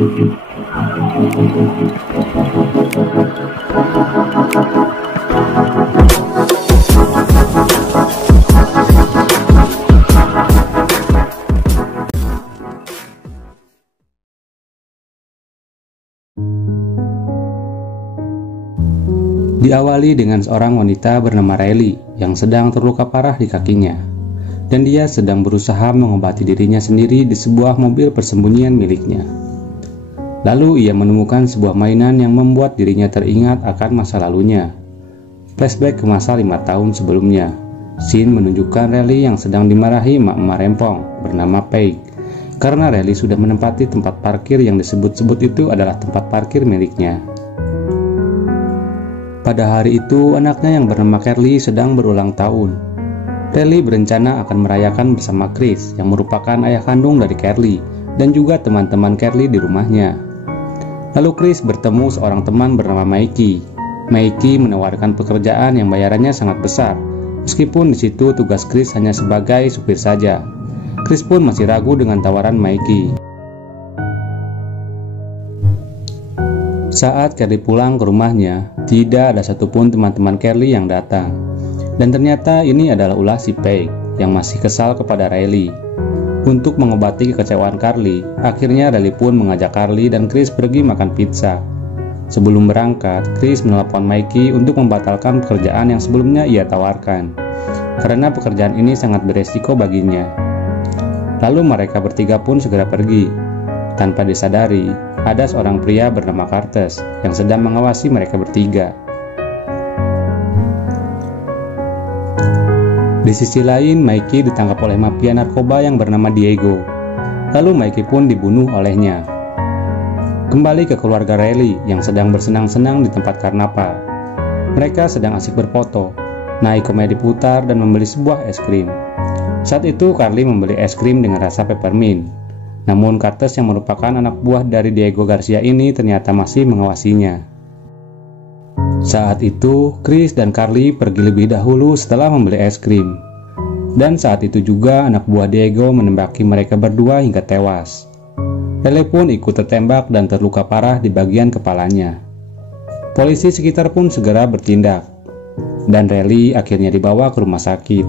Diawali dengan seorang wanita bernama Riley yang sedang terluka parah di kakinya, dan dia sedang berusaha mengobati dirinya sendiri di sebuah mobil persembunyian miliknya. Lalu ia menemukan sebuah mainan yang membuat dirinya teringat akan masa lalunya. Flashback ke masa 5 tahun sebelumnya. Scene menunjukkan Riley yang sedang dimarahi emak-emak rempong bernama Paige, karena Riley sudah menempati tempat parkir yang disebut-sebut itu adalah tempat parkir miliknya. Pada hari itu, anaknya yang bernama Carly sedang berulang tahun. Riley berencana akan merayakan bersama Chris, yang merupakan ayah kandung dari Carly, dan juga teman-teman Carly di rumahnya. Lalu Chris bertemu seorang teman bernama Mikey. Mikey menawarkan pekerjaan yang bayarannya sangat besar, meskipun di situ tugas Chris hanya sebagai supir saja. Chris pun masih ragu dengan tawaran Mikey. Saat Carly pulang ke rumahnya, tidak ada satupun teman-teman Carly yang datang. Dan ternyata ini adalah ulah si Paige yang masih kesal kepada Riley. Untuk mengobati kekecewaan Carly, akhirnya Riley pun mengajak Carly dan Chris pergi makan pizza. Sebelum berangkat, Chris menelepon Mikey untuk membatalkan pekerjaan yang sebelumnya ia tawarkan, karena pekerjaan ini sangat beresiko baginya. Lalu mereka bertiga pun segera pergi. Tanpa disadari, ada seorang pria bernama Curtis yang sedang mengawasi mereka bertiga. Di sisi lain, Mikey ditangkap oleh mafia narkoba yang bernama Diego. Lalu Mikey pun dibunuh olehnya. Kembali ke keluarga Riley yang sedang bersenang-senang di tempat karnaval. Mereka sedang asik berfoto, naik komedi putar dan membeli sebuah es krim. Saat itu Carly membeli es krim dengan rasa peppermint. Namun Curtis yang merupakan anak buah dari Diego Garcia ini ternyata masih mengawasinya. Saat itu, Chris dan Carly pergi lebih dahulu setelah membeli es krim. Dan saat itu juga anak buah Diego menembaki mereka berdua hingga tewas. Riley pun ikut tertembak dan terluka parah di bagian kepalanya. Polisi sekitar pun segera bertindak, dan Riley akhirnya dibawa ke rumah sakit.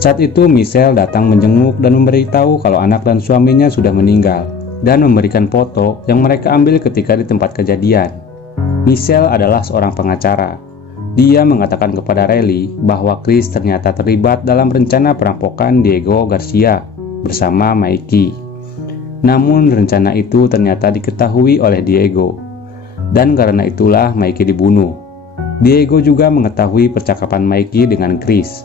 Saat itu Michelle datang menjenguk dan memberitahu kalau anak dan suaminya sudah meninggal, dan memberikan foto yang mereka ambil ketika di tempat kejadian. Michelle adalah seorang pengacara. Dia mengatakan kepada Riley bahwa Chris ternyata terlibat dalam rencana perampokan Diego Garcia bersama Mikey. Namun rencana itu ternyata diketahui oleh Diego, dan karena itulah Mikey dibunuh. Diego juga mengetahui percakapan Mikey dengan Chris.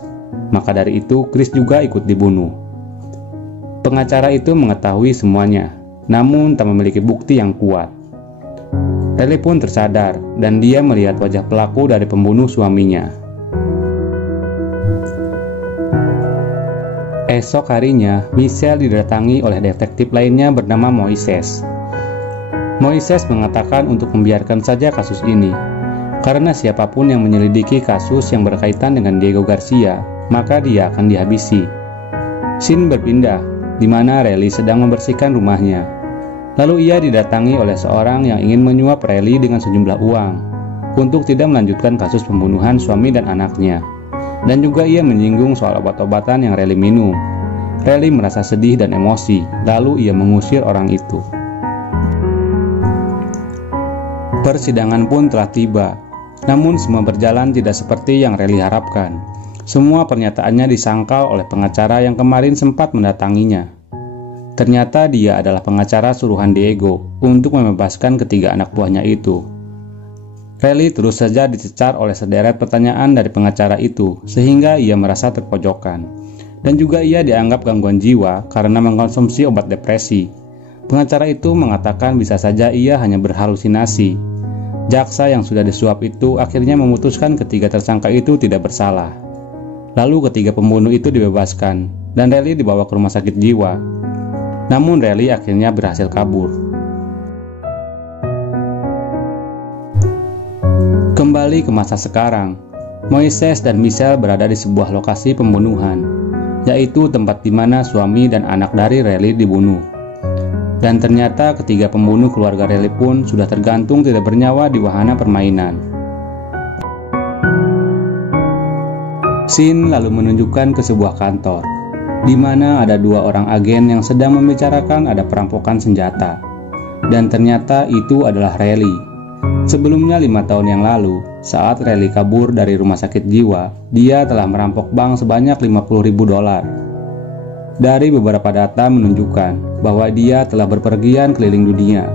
Maka dari itu Chris juga ikut dibunuh. Pengacara itu mengetahui semuanya, namun tak memiliki bukti yang kuat. Riley pun tersadar dan dia melihat wajah pelaku dari pembunuh suaminya. Esok harinya, Michelle didatangi oleh detektif lainnya bernama Moises. Moises mengatakan untuk membiarkan saja kasus ini, karena siapapun yang menyelidiki kasus yang berkaitan dengan Diego Garcia, maka dia akan dihabisi. Scene berpindah, di mana Riley sedang membersihkan rumahnya. Lalu ia didatangi oleh seorang yang ingin menyuap Riley dengan sejumlah uang untuk tidak melanjutkan kasus pembunuhan suami dan anaknya. Dan juga ia menyinggung soal obat-obatan yang Riley minum. Riley merasa sedih dan emosi, lalu ia mengusir orang itu. Persidangan pun telah tiba, namun semua berjalan tidak seperti yang Riley harapkan. Semua pernyataannya disangkal oleh pengacara yang kemarin sempat mendatanginya. Ternyata dia adalah pengacara suruhan Diego untuk membebaskan ketiga anak buahnya itu. Riley terus saja dicecar oleh sederet pertanyaan dari pengacara itu, sehingga ia merasa terpojokan. Dan juga ia dianggap gangguan jiwa karena mengkonsumsi obat depresi. Pengacara itu mengatakan bisa saja ia hanya berhalusinasi. Jaksa yang sudah disuap itu akhirnya memutuskan ketiga tersangka itu tidak bersalah. Lalu ketiga pembunuh itu dibebaskan, dan Riley dibawa ke rumah sakit jiwa. Namun Riley akhirnya berhasil kabur. Kembali ke masa sekarang, Moises dan Michelle berada di sebuah lokasi pembunuhan, yaitu tempat di mana suami dan anak dari Riley dibunuh. Dan ternyata ketiga pembunuh keluarga Riley pun sudah tergantung tidak bernyawa di wahana permainan. Scene lalu menunjukkan ke sebuah kantor, di mana ada dua orang agen yang sedang membicarakan ada perampokan senjata. Dan ternyata itu adalah Riley. Sebelumnya 5 tahun yang lalu, saat Riley kabur dari rumah sakit jiwa, dia telah merampok bank sebanyak $50.000. Dari beberapa data menunjukkan bahwa dia telah berpergian keliling dunia.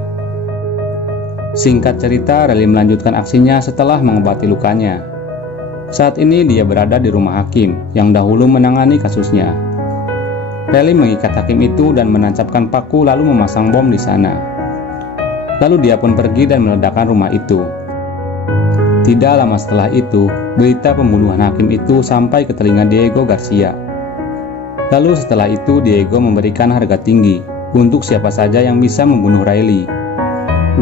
Singkat cerita, Riley melanjutkan aksinya setelah mengobati lukanya. Saat ini dia berada di rumah hakim yang dahulu menangani kasusnya. Riley mengikat hakim itu dan menancapkan paku lalu memasang bom di sana. Lalu dia pun pergi dan meledakkan rumah itu. Tidak lama setelah itu, berita pembunuhan hakim itu sampai ke telinga Diego Garcia. Lalu setelah itu Diego memberikan harga tinggi untuk siapa saja yang bisa membunuh Riley.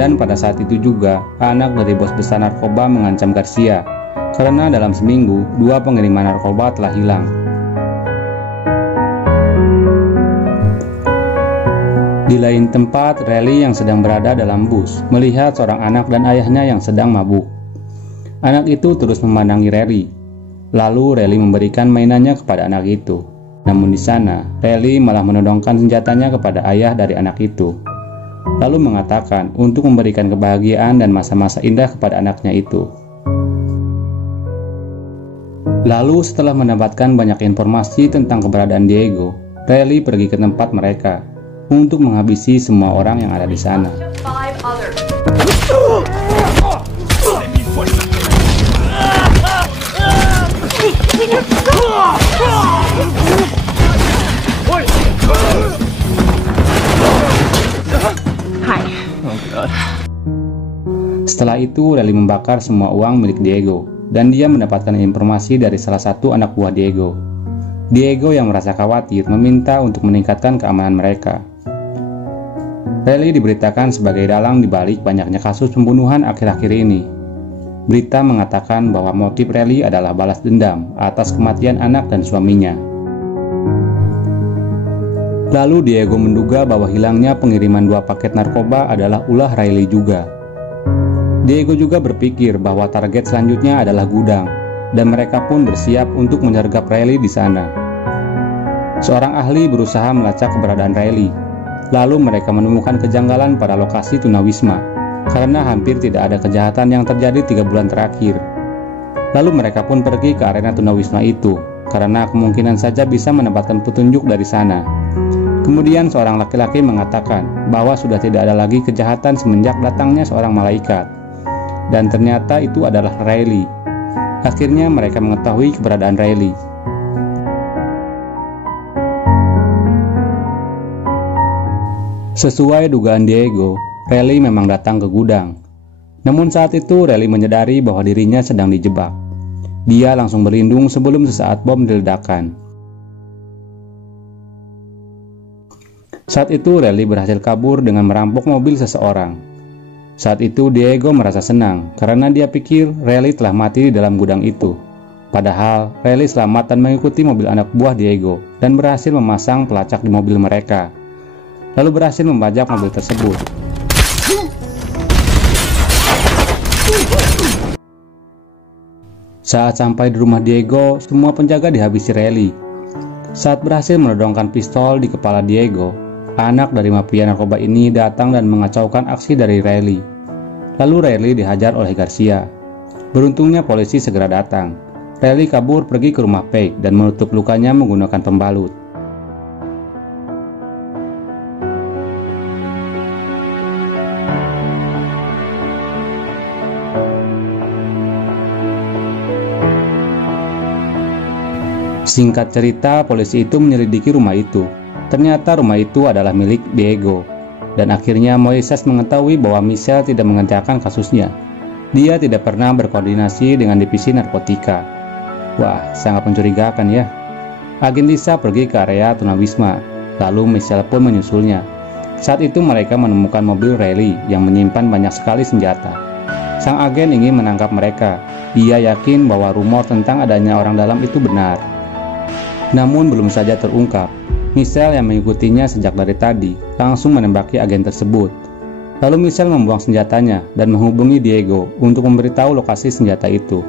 Dan pada saat itu juga, anak dari bos besar narkoba mengancam Garcia, karena dalam seminggu, 2 pengiriman narkoba telah hilang. Di lain tempat, Riley yang sedang berada dalam bus, melihat seorang anak dan ayahnya yang sedang mabuk. Anak itu terus memandangi Riley. Lalu Riley memberikan mainannya kepada anak itu. Namun di sana, Riley malah menodongkan senjatanya kepada ayah dari anak itu. Lalu mengatakan untuk memberikan kebahagiaan dan masa-masa indah kepada anaknya itu. Lalu setelah mendapatkan banyak informasi tentang keberadaan Diego, Riley pergi ke tempat mereka untuk menghabisi semua orang yang ada di sana. Setelah itu, Riley membakar semua uang milik Diego, dan dia mendapatkan informasi dari salah satu anak buah Diego. Diego yang merasa khawatir meminta untuk meningkatkan keamanan mereka. Riley diberitakan sebagai dalang di balik banyaknya kasus pembunuhan akhir-akhir ini. Berita mengatakan bahwa motif Riley adalah balas dendam atas kematian anak dan suaminya. Lalu Diego menduga bahwa hilangnya pengiriman 2 paket narkoba adalah ulah Riley juga. Diego juga berpikir bahwa target selanjutnya adalah gudang, dan mereka pun bersiap untuk menyergap Riley di sana. Seorang ahli berusaha melacak keberadaan Riley. Lalu mereka menemukan kejanggalan pada lokasi tunawisma, karena hampir tidak ada kejahatan yang terjadi 3 bulan terakhir. Lalu mereka pun pergi ke arena tunawisma itu, karena kemungkinan saja bisa mendapatkan petunjuk dari sana. Kemudian seorang laki-laki mengatakan bahwa sudah tidak ada lagi kejahatan semenjak datangnya seorang malaikat. Dan ternyata itu adalah Riley. Akhirnya mereka mengetahui keberadaan Riley. Sesuai dugaan Diego, Riley memang datang ke gudang. Namun saat itu Riley menyadari bahwa dirinya sedang dijebak. Dia langsung berlindung sebelum sesaat bom diledakkan. Saat itu Riley berhasil kabur dengan merampok mobil seseorang. Saat itu Diego merasa senang karena dia pikir Riley telah mati di dalam gudang itu. Padahal Riley selamat dan mengikuti mobil anak buah Diego dan berhasil memasang pelacak di mobil mereka. Lalu berhasil membajak mobil tersebut. Saat sampai di rumah Diego, semua penjaga dihabisi Riley. Saat berhasil menodongkan pistol di kepala Diego, anak dari mafia narkoba ini datang dan mengacaukan aksi dari Riley. Lalu Riley dihajar oleh Garcia. Beruntungnya polisi segera datang. Riley kabur pergi ke rumah Peg dan menutup lukanya menggunakan pembalut. Singkat cerita, polisi itu menyelidiki rumah itu. Ternyata rumah itu adalah milik Diego. Dan akhirnya Moises mengetahui bahwa Michelle tidak mengerjakan kasusnya. Dia tidak pernah berkoordinasi dengan divisi narkotika. Wah, sangat mencurigakan ya. Agen Lisa pergi ke area tunawisma, lalu Michelle pun menyusulnya. Saat itu mereka menemukan mobil Riley yang menyimpan banyak sekali senjata. Sang agen ingin menangkap mereka. Dia yakin bahwa rumor tentang adanya orang dalam itu benar. Namun belum saja terungkap, Michelle yang mengikutinya sejak dari tadi langsung menembaki agen tersebut. Lalu Michelle membuang senjatanya dan menghubungi Diego untuk memberitahu lokasi senjata itu.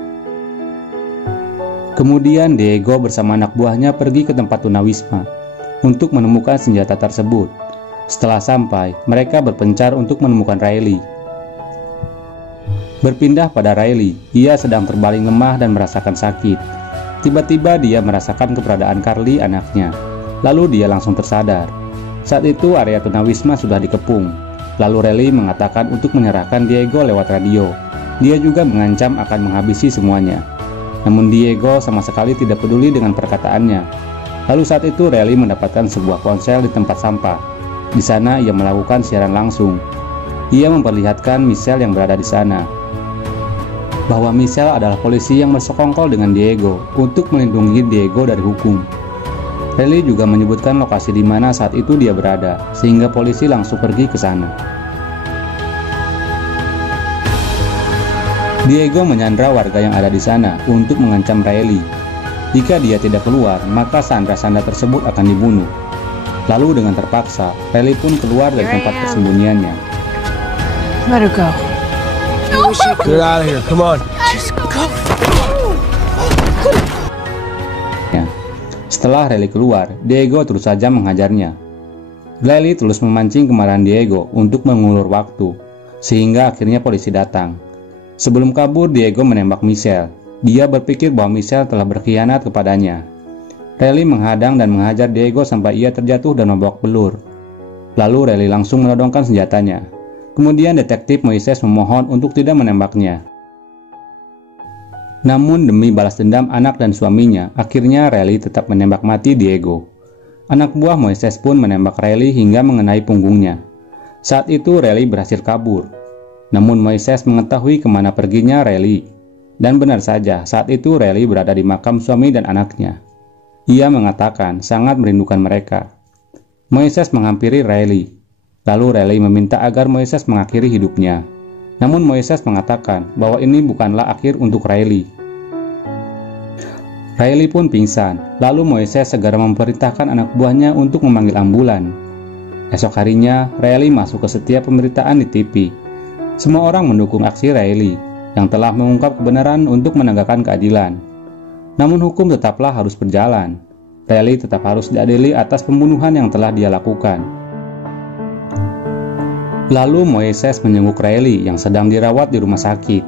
Kemudian Diego bersama anak buahnya pergi ke tempat tunawisma untuk menemukan senjata tersebut. Setelah sampai, mereka berpencar untuk menemukan Riley. Berpindah pada Riley, ia sedang terbaring lemah dan merasakan sakit. Tiba-tiba dia merasakan keberadaan Carly, anaknya. Lalu dia langsung tersadar. Saat itu area tunawisma sudah dikepung. Lalu Riley mengatakan untuk menyerahkan Diego lewat radio. Dia juga mengancam akan menghabisi semuanya. Namun Diego sama sekali tidak peduli dengan perkataannya. Lalu saat itu Riley mendapatkan sebuah ponsel di tempat sampah. Di sana ia melakukan siaran langsung. Ia memperlihatkan Michelle yang berada di sana, bahwa Michelle adalah polisi yang bersekongkol dengan Diego untuk melindungi Diego dari hukum. Riley juga menyebutkan lokasi di mana saat itu dia berada, sehingga polisi langsung pergi ke sana. Diego menyandra warga yang ada di sana untuk mengancam Riley. Jika dia tidak keluar, maka sandra-sandra tersebut akan dibunuh. Lalu dengan terpaksa, Riley pun keluar dari tempat persembunyiannya. Let her go. Get out of here, come on. Just go. Setelah Riley keluar, Diego terus saja menghajarnya. Riley terus memancing kemarahan Diego untuk mengulur waktu, sehingga akhirnya polisi datang. Sebelum kabur, Diego menembak Michelle. Dia berpikir bahwa Michelle telah berkhianat kepadanya. Riley menghadang dan menghajar Diego sampai ia terjatuh dan membawak belur. Lalu Riley langsung menodongkan senjatanya. Kemudian detektif Moises memohon untuk tidak menembaknya. Namun demi balas dendam anak dan suaminya, akhirnya Riley tetap menembak mati Diego. Anak buah Moises pun menembak Riley hingga mengenai punggungnya. Saat itu Riley berhasil kabur. Namun Moises mengetahui kemana perginya Riley. Dan benar saja, saat itu Riley berada di makam suami dan anaknya. Ia mengatakan sangat merindukan mereka. Moises menghampiri Riley. Lalu Riley meminta agar Moises mengakhiri hidupnya. Namun Moises mengatakan bahwa ini bukanlah akhir untuk Riley. Riley pun pingsan, lalu Moises segera memerintahkan anak buahnya untuk memanggil ambulan. Esok harinya, Riley masuk ke setiap pemberitaan di TV. Semua orang mendukung aksi Riley, yang telah mengungkap kebenaran untuk menegakkan keadilan. Namun hukum tetaplah harus berjalan. Riley tetap harus diadili atas pembunuhan yang telah dia lakukan. Lalu Moises menjenguk Riley yang sedang dirawat di rumah sakit.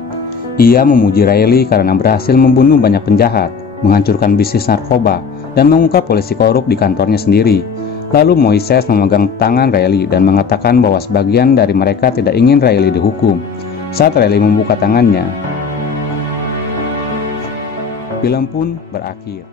Ia memuji Riley karena berhasil membunuh banyak penjahat, menghancurkan bisnis narkoba, dan mengungkap polisi korup di kantornya sendiri. Lalu Moises memegang tangan Riley dan mengatakan bahwa sebagian dari mereka tidak ingin Riley dihukum. Saat Riley membuka tangannya, film pun berakhir.